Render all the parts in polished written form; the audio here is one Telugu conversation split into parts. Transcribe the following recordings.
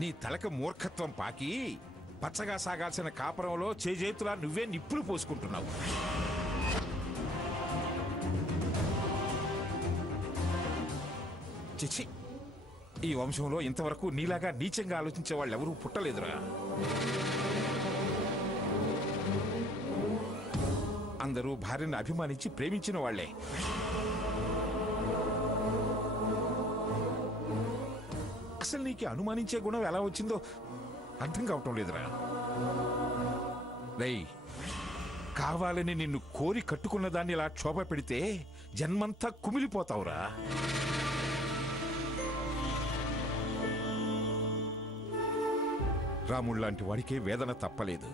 నీ తలకు మూర్ఖత్వం పాకి పచ్చగా సాగాల్సిన కాపురంలో చేజేతులా నువ్వే నిప్పులు పోసుకుంటున్నావు. చిచి, ఈ వంశంలో ఇంతవరకు నీలాగా నీచంగా ఆలోచించే వాళ్ళు ఎవరూ పుట్టలేదురా. అందరూ భార్యను అభిమానించి ప్రేమించిన వాళ్లే. అసలు నీకు అనుమానించే గుణం ఎలా వచ్చిందో అర్థం కావటం లేదురా. రేయ్, కావాలని నిన్ను కోరి కట్టుకున్న దాన్ని ఇలా క్షోభ పెడితే జన్మంతా కుమిలిపోతావురా. రాముళ్లాంటి వాడికే వేదన తప్పలేదు.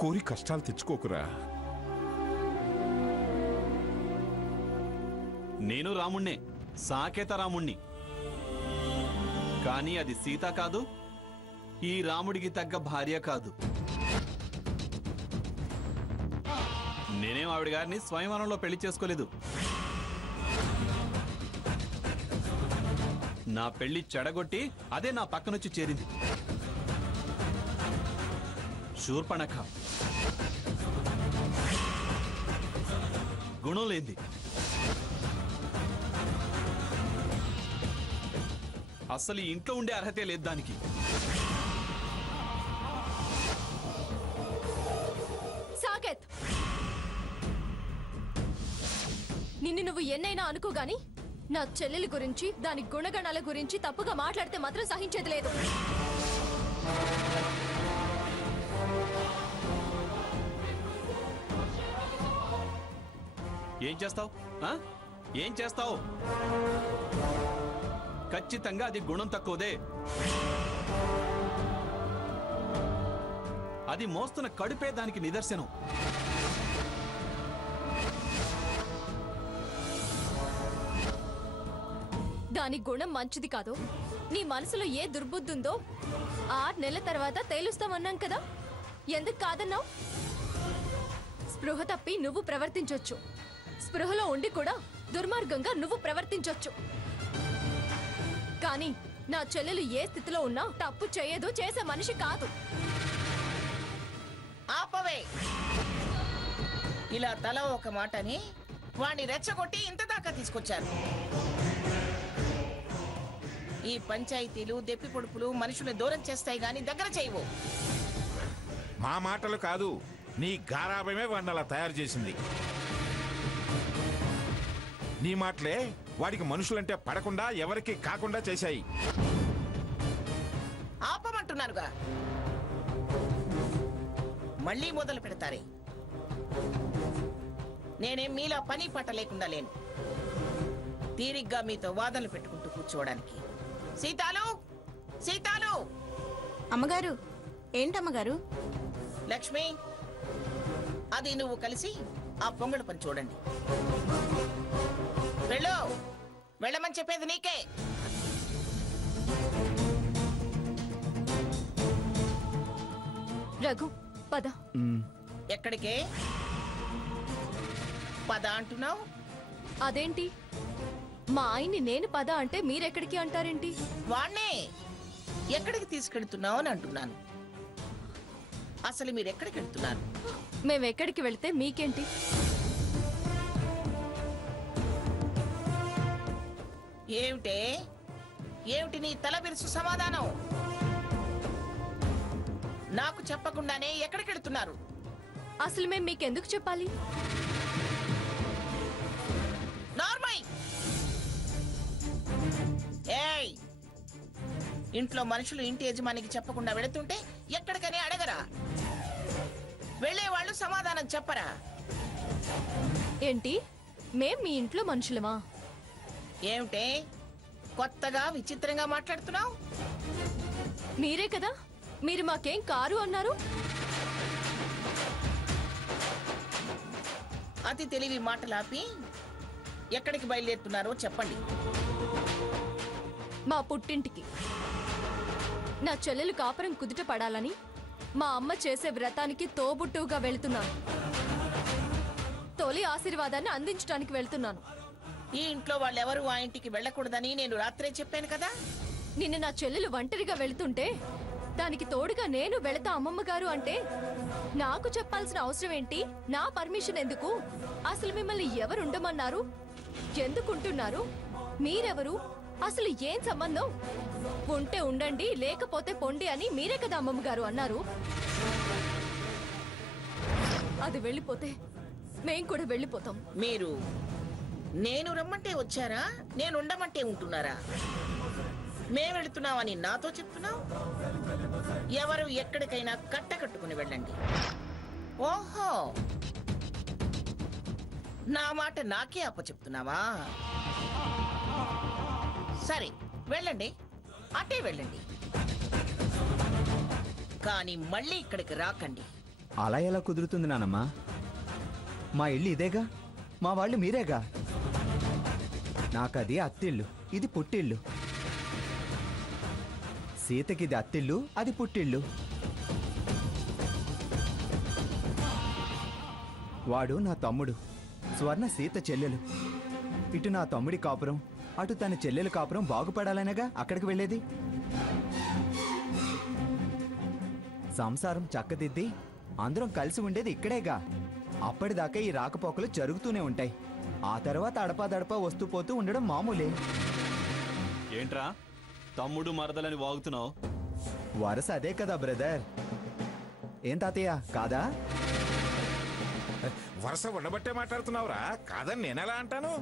కోరి కష్టాలు తెచ్చుకోకురా. నేను రాముణ్ణే, సాకేత రాముణ్ణి. కానీ అది సీత కాదు, ఈ రాముడికి తగ్గ భార్య కాదు. నేనేం ఆవిడ గారిని స్వయంవరంలో పెళ్లి చేసుకోలేదు. నా పెళ్లి చెడగొట్టి అదే నా పక్కనొచ్చి చేరింది. శూర్పణఖ, గుణం లేంది. అస్సలు ఈ ఇంట్లో ఉండే అర్హతే లేదు దానికి. సాకేత్, నిన్ను నువ్వు ఎన్నైనా అనుకోగాని నా చెల్లెలి గురించి, దాని గుణగణాల గురించి తప్పుగా మాట్లాడితే మాత్రం సహించేది లేదు. ఏం చేస్తావు? ఏం చేస్తావు? ఖచ్చితంగా అది గుణం తక్కువదే. అది మోస్తున్న కడుపే దానికి నిదర్శనం. దాని గుణం మంచిది కాదు, నీ మనసులో ఏ దుర్బుద్ధి ఉందో 6 నెలల తర్వాత తేలుస్తామన్నాం కదా, ఎందుకు కాదన్నావు? స్పృహ తప్పి నువ్వు ప్రవర్తించొచ్చు, స్పృహలో ఉండి కూడా దుర్మార్గంగా నువ్వు ప్రవర్తించొచ్చు. కానీ నా చెల్లెలు ఏ స్థితిలో ఉన్నా తప్పు చేయదు, చేసే మనిషి కాదు. ఆపవే! ఇలా తల ఒక మాటని వాణ్ణి రెచ్చగొట్టి ఇంత దాకా తీసుకొచ్చారు. ఈ పంచాయతీలు, దెప్పి పొడుపులు మనుషుల్ని దూరం చేస్తాయి గాని దగ్గర చేయవు. మా మాటలు కాదు, నీ గారాభమే వాడిని అలా తయారు చేసింది. నీ మాటలే వాడికి మనుషులంటే పడకుండా, ఎవరికి కాకుండా చేశాయి. ఆపమంటున్నానుగా, మళ్ళీ మొదలు పెడతారే. నేనేం మీలా పని పట్ట లేకుండా లేను, తీరిగ్గా మీతో వాదనలు పెట్టుకుంటూ కూర్చోవడానికి. సీతాలు, సీతాలు! అమ్మగారు, ఏంటమ్మగారు? లక్ష్మి, అది నువ్వు కలిసి ఆ పొంగడు పని చూడండి. వెళ్ళు, వెళ్ళమని చెప్పేది నీకే. రఘు, పద. ఎక్కడికే పద అంటున్నావు? అదేంటి, మా ఆయన్ని నేను పద అంటే మీరెక్కడికి అంటారేంటి? వాణ్ణే ఎక్కడికి తీసుకెళ్తున్నావు అని అంటున్నాను. అసలు మీరు ఎక్కడికి వెళ్తున్నారు? మేమెక్కడికి వెళితే మీకేంటి? ఏమిటే, ఏమిటి నీ తల బిరుసు సమాధానం? నాకు చెప్పకుండానే ఎక్కడికి వెళ్తున్నారు? అసలు మేము మీకెందుకు చెప్పాలి? నార్మల్! ఏయ్, ఇంట్లో మనుషులు ఇంటి యజమానికి చెప్పకుండా వెళుతుంటే ఎక్కడికని అడగరా? వెళ్ళేవాళ్ళు సమాధానం చెప్పరా? ఏంటి, మేం మీ ఇంట్లో మనుషులమా? ఏమిటే కొత్తగా విచిత్రంగా మాట్లాడుతున్నావు? మీరే కదా మీరు మాకేం కారు అన్నారు. అతి తెలివి మాటలాపి ఎక్కడికి బయలుదేరుతున్నారో చెప్పండి. మా పుట్టింటికి. నా చెల్లెలు కాపురం కుదుట పడాలని మా అమ్మ చేసే వ్రతానికి తోబుట్టువుగా వెళ్తున్నాను. తొలి ఆశీర్వాదాన్ని అందించడానికి వెళ్తున్నాను. ఈ ఇంట్లో వాళ్ళెవరూ ఆ ఇంటికి వెళ్ళకూడదని నేను రాత్రే చెప్పాను కదా. నిన్న నా చెల్లెలు ఒంటరిగా వెళుతుంటే దానికి తోడుగా నేను వెళతా అమ్మమ్మ గారు అంటే నాకు చెప్పాల్సిన అవసరం ఏంటి? నా పర్మిషన్ ఎందుకు? అసలు మిమ్మల్ని ఎవరు ఉండమన్నారు? ఎందుకుంటున్నారు? మీరెవరు? అసలు ఏం సంబంధం? ఉంటే ఉండండి, లేకపోతే పొండి అని మీరే కదా అమ్మమ్మ గారు అన్నారు. అది వెళ్ళిపోతే మేం కూడా వెళ్ళిపోతాం. మీరు నేను రమ్మంటే వచ్చారా, నేను ఉండమంటే ఉంటున్నారా? మేం వెళుతున్నామని నాతో చెప్తున్నావు? ఎవరు ఎక్కడికైనా కట్టకట్టుకుని వెళ్ళండి. ఓహో, నా మాట నాకే అప్పచెప్తున్నావా? సరే వెళ్ళండి, అటే వెళ్ళండి, కానీ మళ్ళీ ఇక్కడికి రాకండి. అలా ఎలా కుదురుతుంది నానమ్మా? మా ఇల్లు ఇదేగా, మా వాళ్ళు మీరేగా. నాకది అత్తిల్లు, ఇది పుట్టిల్లు. సీతకిది అత్తిల్లు, అది పుట్టిల్లు. వాడు నా తమ్ముడు, స్వర్ణ సీత చెల్లెలు. ఇటు నా తమ్ముడి కాపురం, అటు తన చెల్లెలు కాపురం బాగుపడాలనేగా అక్కడికి వెళ్ళేది. సంసారం చక్కదిద్ది అందరం కలిసి ఉండేది ఇక్కడేగా. అప్పటిదాకా ఈ రాకపోకలు జరుగుతూనే ఉంటాయి. ఆ తర్వాత అడపాదడపా వస్తూ పోతూ ఉండడం మామూలే. ఏంట్రా తమ్ముడు మరదలని వాగుతున్నావు? వరస అదే కదా బ్రదర్. ఏం తాతయ్య కాదా? వరుస ఉండబట్టే మాట్లాడుతున్నావురా, కాదని నేనెలా అంటాను?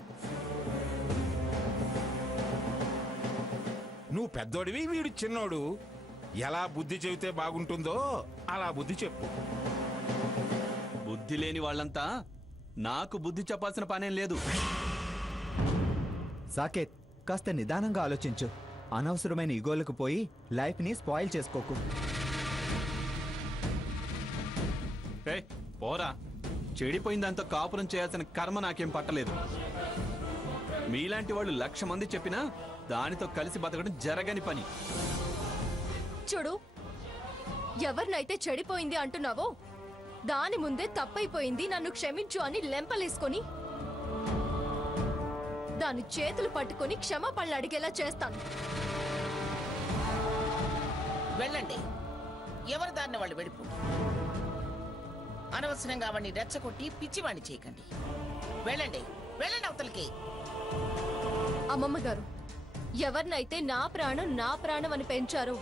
నువ్వు పెద్దోడివి, వీడు చిన్నోడు. ఎలా బుద్ధి చెబితే బాగుంటుందో అలా బుద్ధి చెప్పు. బుద్ధి లేని వాళ్ళంతా నాకు బుద్ధి చెప్పాల్సిన పనేం లేదు. సాకేత్, కాస్త నిదానంగా ఆలోచించు. అనవసరమైన ఇగోలకు పోయి లైఫ్ని స్పాయిల్ చేసుకోకు. పోరా, చెడిపోయిందంతా కాపురం చేయాల్సిన కర్మ నాకేం పట్టలేదు. మీలాంటి వాళ్ళు 1,00,000 మంది చెప్పినా దానితో కలిసి బతకడం జరగని పని. చూడు, ఎవరినైతే చెడిపోయింది అంటున్నావో దాని ముందే తప్పైపోయింది, నన్ను క్షమించు అని లెంపలేసుకొని దాని చేతులు పట్టుకొని క్షమాపణలు అడిగేలా చేస్తాను. వెళ్ళండి, ఎవరి దారిని వాళ్ళు వెళ్ళిపో. అనవసరంగా వాడిని రెచ్చగొట్టి పిచ్చివాణ్ణి చేయకండి. వెళ్ళండి, వెళ్ళండి అవతలికి. అమ్మమ్మ గారు, ఎవరినైతే నా ప్రాణం అని పెంచారో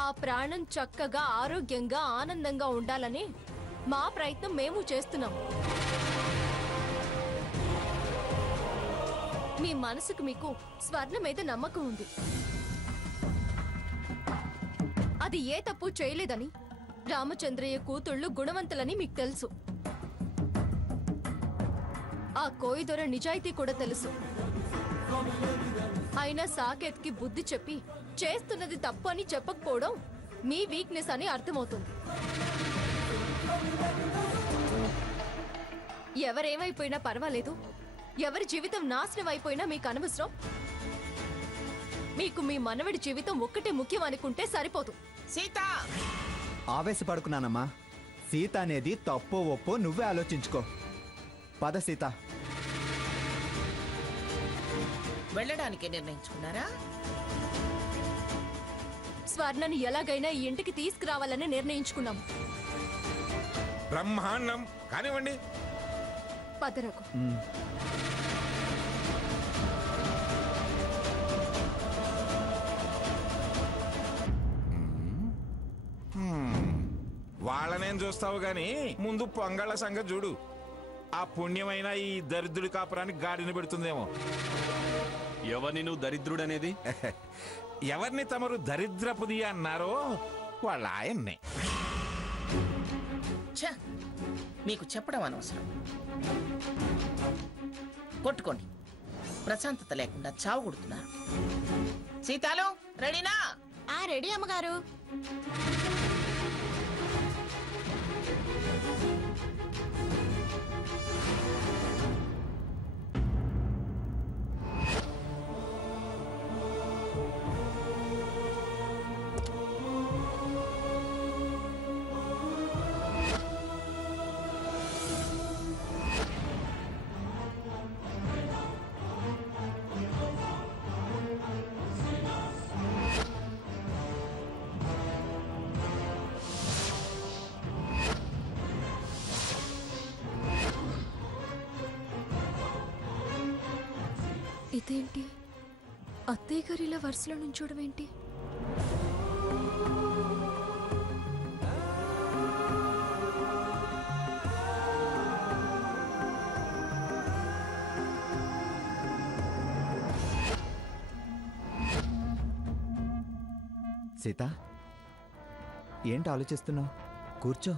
ఆ ప్రాణం చక్కగా ఆరోగ్యంగా ఆనందంగా ఉండాలని మా ప్రయత్నం మేము చేస్తున్నాం. మీ మనసుకు మీకు స్వర్ణ మీద నమ్మకం ఉంది. అది ఏ తప్పు చేయలేదని, రామచంద్రయ్య కూతుళ్ళు గుణవంతులని మీకు తెలుసు. ఆ కోయిదొర నిజాయితీ కూడా తెలుసు. అయినా సాకేత్కి బుద్ధి చెప్పి చేస్తున్నది తప్పు అని చెప్పకపోవడం మీ వీక్నెస్ అని అర్థమవుతుంది. ఎవరేమైపోయినా పర్వాలేదు, ఎవరి జీవితం నాశనం అయిపోయినా మీకు అనవసరం. మీకు మీ మనవడి జీవితం ఒక్కటే ముఖ్యం అనుకుంటే సరిపోదు. సీత, ఆవేశపడుకున్నానమ్మా. సీత అనేది తప్పో ఒప్పో నువ్వే ఆలోచించుకో. పద సీత. వెళ్ళడానికి నిర్ణయించుకున్నారా? స్వర్ణని ఎలాగైనా ఈ ఇంటికి తీసుకురావాలని నిర్ణయించుకున్నాం. బ్రహ్మాండం, కానివ్వండి. పదరకు. వాళ్ళనేం చూస్తావు గాని ముందు పొంగళ్ళ సంగతి చూడు. ఆ పుణ్యమైన ఈ దరిద్రుడి కాపురానికి గాడిని పెడుతుందేమో. ఎవరిని నువ్వు దరిద్రుడనేది? ఎవరిని తమరు దరిద్రపుది అన్నారో వాళ్ళ ఆయన్నే. ఛ, మీకు చెప్పడం అనవసరం. కొట్టుకోండి, ప్రశాంతత లేకుండా చావు కొడుతున్నారు. సీతాలు రెడీనా? రెడీ అమ్మగారు. ఇదేంటి అత్తయ్య గారు ఇలా వరుసలో నుంచోవడం ఏంటి? సీత, ఏంటి ఆలోచిస్తున్నావు? కూర్చో.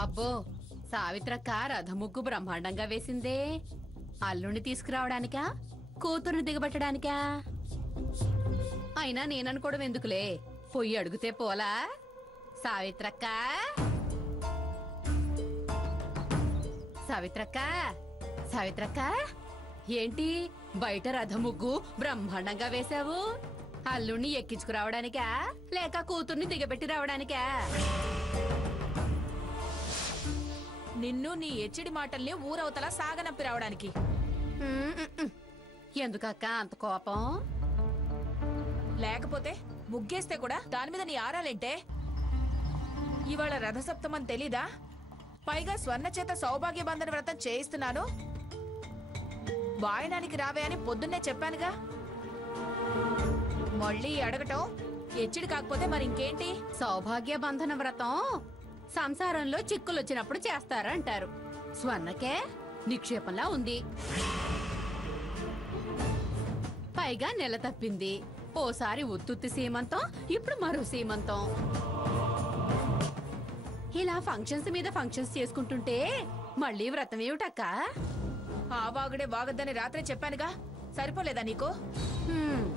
అబ్బో, సావిత్రక్క రథముగ్గు బ్రహ్మాండంగా వేసిందే. అల్లుణ్ణి తీసుకురావడానికా, కూతుర్ని దిగబెట్టడానికా? అయినా నేననుకోవడం ఎందుకులే, పొయ్యి అడిగితే పోలా. సావిత్రక్క, సావిత్రక్క, సావిత్రక్క, ఏంటి బయట రథముగ్గు బ్రహ్మాండంగా వేశావు? అల్లుణ్ణి ఎక్కించుకురావడానికా లేక కూతుర్ని దిగబెట్టి రావడానికా? నిన్ను నీ ఎచ్చిడి మాటల్ని ఊరవతల సాగనంపి రావడానికి. ఎందుకక్క అంత కోపం? లేకపోతే ముగ్గేస్తే కూడా దాని మీద నీ ఆరాలేంటే? ఇవాళ రథసప్తమని తెలీదా? పైగా స్వర్ణ చేత సౌభాగ్య బంధన వ్రతం చేయిస్తున్నాను, వాయనానికి రావే అని పొద్దున్నే చెప్పానుగా. మళ్ళీ అడగటం ఎచ్చిడి కాకపోతే మరి ఇంకేంటి? సౌభాగ్య బంధన వ్రతం సంసారంలో చిక్కులొచ్చినప్పుడు చేస్తారంటారు. స్వర్ణకే నిక్షేపంలా ఉంది. పైగా నెల తప్పింది. ఓసారి ఉత్తుత్తి సీమంతం, ఇప్పుడు మరో సీమంతం. ఇలా ఫంక్షన్స్ మీద ఫంక్షన్స్ చేసుకుంటుంటే మళ్ళీ వ్రతం ఏమిటక్క? ఆ వాగుడే వాగద్దని రాత్రే చెప్పానుగా, సరిపోలేదా నీకు? హ్మ్,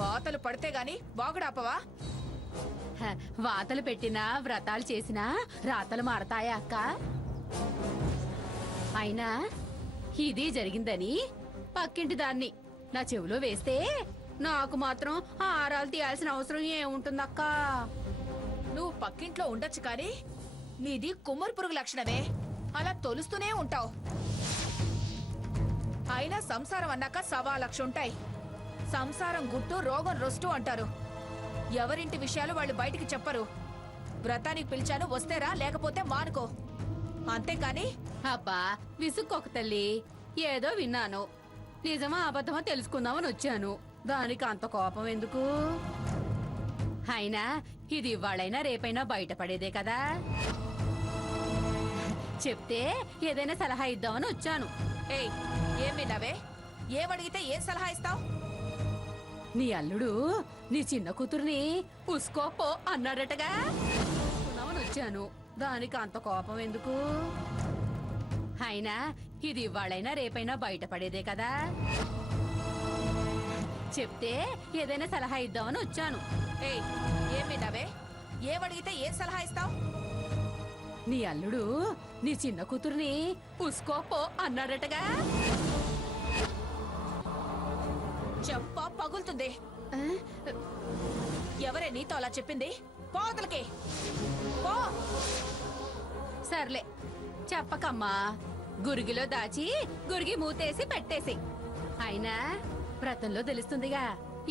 వాతలు పడితే గాని వాగుడాపవా? హ, వాతలు పెట్టినా వ్రతాలు చేసినా రాతలు మారతాయా అక్క? అయినా ఇది జరిగిందని పక్కింటి దాన్ని నా చెవిలో వేస్తే నాకు మాత్రం ఆ ఆరాలు తీయాల్సిన అవసరం ఏముంటుందక్క? నువ్వు పక్కింట్లో ఉండొచ్చు కానీ నీది కుమ్మరి పురుగు లక్షణమే, అలా తొలుస్తూనే ఉంటావు. అయినా సంసారం అన్నాక 1.25 ఉంటాయి. సంసారం గుట్టు, రోగం రొస్టు అంటారు. ఎవరింటి విషయాలు వాళ్ళు బయటికి చెప్పరు. వ్రతానికి పిలిచాను, వస్తేరా, లేకపోతే మానుకో, అంతేకాని. అబ్బా విసుక్కొక తల్లి, ఏదో విన్నాను, నిజమా అబద్ధమా తెలుసుకుందామని వచ్చాను. దానికి అంత కోపం ఎందుకు? అయినా ఇది ఇవాళైనా రేపైనా బయటపడేదే కదా. చెప్తే ఏదైనా సలహా ఇద్దామని వచ్చాను. ఏయ్, ఏం విన్నావే? ఏమడిగితే ఏం సలహా ఇస్తావు? నీ అల్లుడు నీ చిన్న కూతుర్ని ఉసుకోపో అన్నాడటగా, ఉన్నామని వచ్చాను. దానికి అంత కోపం ఎందుకు? అయినా ఇది ఇవాళైనా రేపైనా బయటపడేదే కదా. చెప్తే ఏదైనా సలహా ఇద్దామని వచ్చాను. ఏయ్, ఏం విన్నావే? ఏమడిగితే ఏం సలహా ఇస్తావు? నీ అల్లుడు నీ చిన్న కూతుర్ని ఉసుకోపో అన్నాడటగా. చెంప పగులుతుంది. ఆ? ఎవరే నీతో అలా చెప్పింది? పోతలకి పో. సర్లే చెప్పకమ్మా, గురిగిలో దాచి గురిగి మూతేసి పెట్టేసి. అయినా వ్రతంలో తెలుస్తుందిగా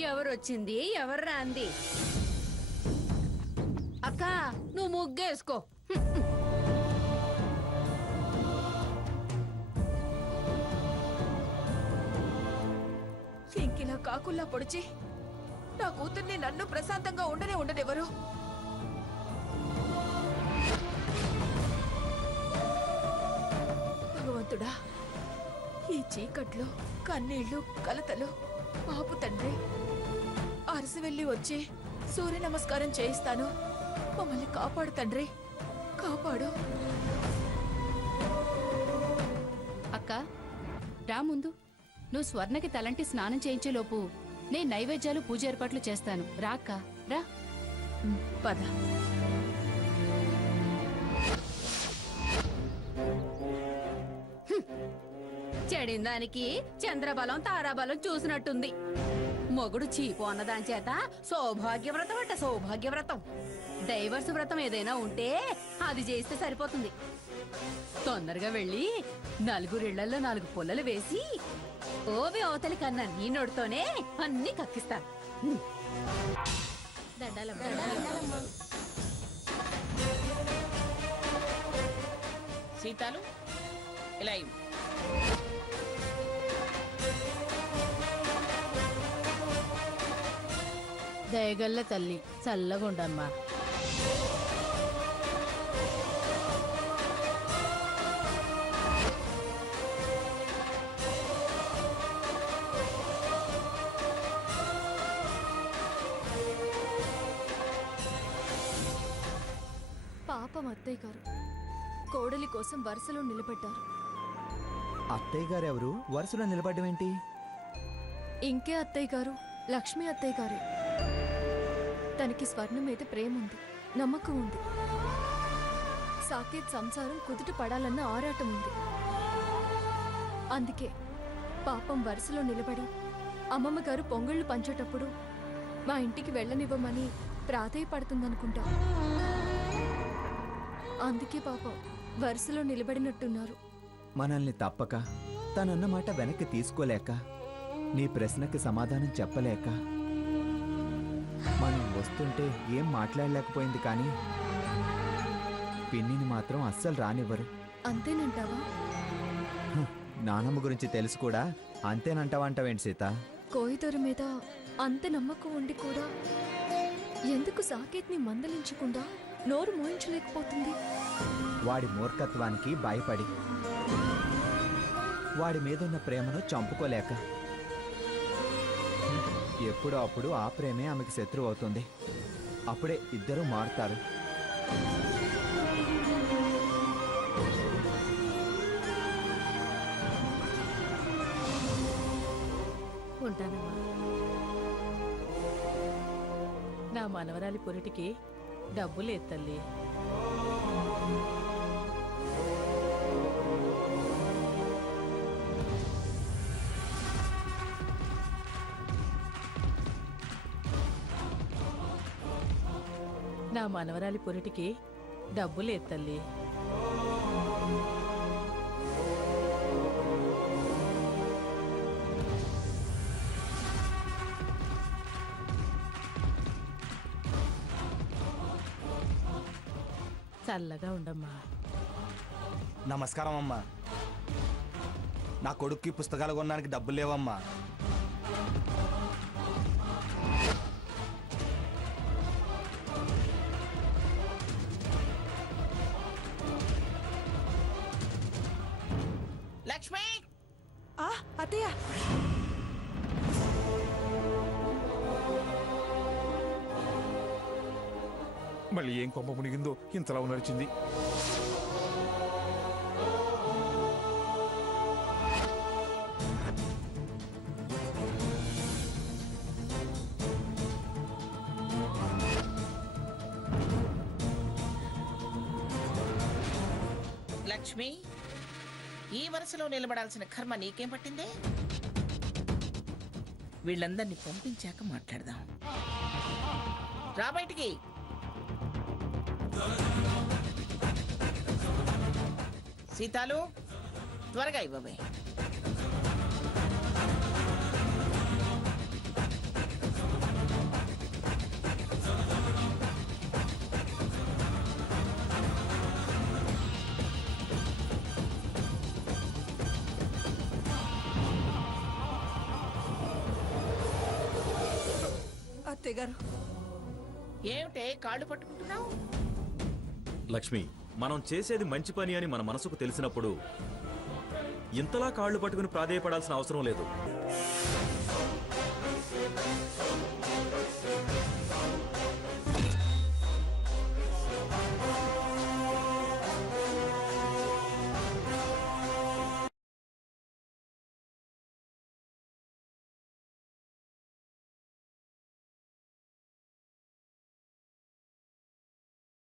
ఎవరొచ్చింది ఎవరు రాంది. అక్క నువ్వు ముగ్గేసుకో. ఇంకిలా కాకుల్లా పొడిచి నా కూతుర్ని నన్ను ప్రశాంతంగా ఉండనివ్వరు. భగవంతుడా, ఈ చీకట్లో కన్నీళ్లు కలతలు ఆపు తండ్రి. అరసి వెళ్ళి వచ్చి సూర్య నమస్కారం చేయిస్తాను. మమ్మల్ని కాపాడు తండ్రి, కాపాడు. అక్క రా ముందు. నువ్వు స్వర్ణకి తలంటి స్నానం చేయించేలోపు నేను నైవేద్యాలు పూజ ఏర్పాట్లు చేస్తాను రాక్క రా. పద. చెడిన దానికి చంద్రబలం తారాబలం చూసినట్టుంది. మొగుడు చీపు అన్నదాని చేత సౌభాగ్యవ్రతం అంట సౌభాగ్యవ్రతం. డైవర్స్ వ్రతం ఏదైనా ఉంటే అది చేస్తే సరిపోతుంది. తొందరగా వెళ్ళి 4 ఇళ్లలో 4 పుల్లలు వేసి ఓవి అవతలి కన్నా నీ నోడుతోనే అన్ని కక్కిస్తాను. సీతాలు ఇలా ఇవ్వు. దయగల్ల తల్లి చల్లగుండమ్మా. పాపం అత్తయ్య గారు కోడలి కోసం వరుసలో నిలబడ్డారు. అత్తయ్య గారు ఎవరు? వరుసలో నిలబడ్డం ఏంటి? ఇంకే అత్తయ్య గారు, లక్ష్మి అత్తయ్య గారే. తనకి స్వర్ణం మీద ప్రేమ ఉంది, నమ్మకం ఉంది. సాకేత్ సంసారం కుదుట పడాలన్న ఆరాటం ఉంది. అందుకే పాపం వరుసలో నిలబడి అమ్మమ్మ గారు పొంగళ్ళు పంచేటప్పుడు మా ఇంటికి వెళ్ళనివ్వమని ప్రాధేయపడుతుందనుకుంటా. అందుకే పాపం వరుసలో నిలబడినట్టున్నారు. మనల్ని తప్పక తనన్న మాట వెనక్కి తీసుకోలేక, నీ ప్రశ్నకి సమాధానం చెప్పలేక మనం వస్తుంటే ఏం మాట్లాడలేకపోయింది. కానీ పిన్నిని మాత్రం అస్సలు రానివ్వరు. అంతేనంటావా? నానమ్మ గురించి తెలుసు కూడా అంతేనంటావంటావేంటి సీత? కోయిదొర మీద అంత నమ్మకం ఉండి కూడా ఎందుకు సాకేత్ని మందలించకుండా నోరు మోయించలేకపోతుంది? వాడి మూర్ఖత్వానికి భయపడి, వాడి మీదున్న ప్రేమను చంపుకోలేక. ఎప్పుడో అప్పుడు ఆ ప్రేమే ఆమెకు శత్రువు అవుతుంది. అప్పుడే ఇద్దరూ మారుతారు. ఉంటానమ్మా. నా మనవరాలి పురిటికి డబ్బు లేదు తల్లి. నా మనవరాలి పురిటికి డబ్బు లేదు తల్లి. చల్లగా ఉండమ్మా. నమస్కారం అమ్మా. నా కొడుక్కి పుస్తకాలు కొనడానికి డబ్బులు లేవమ్మా. లక్ష్మి అత్తయ్య, మళ్ళీ ఏం కొంప మునిగిందో ఇంతలా నడిచింది. లక్ష్మి, ఈ వరుసలో నిలబడాల్సిన కర్మ నీకేం పట్టిందే? వీళ్ళందరినీ పంపించాక మాట్లాడదాం. రా బయటికి. సీతాలు, త్వరగా ఇవ్వవే. అత్తయ్య గారు. ఏమిటే కాళ్ళు పట్టుకుంటున్నావు? లక్ష్మి, మనం చేసేది మంచి పని అని మన మనసుకు తెలిసినప్పుడు ఇంతలా కాళ్ళు పట్టుకుని ప్రాధేయపడాల్సిన అవసరం లేదు.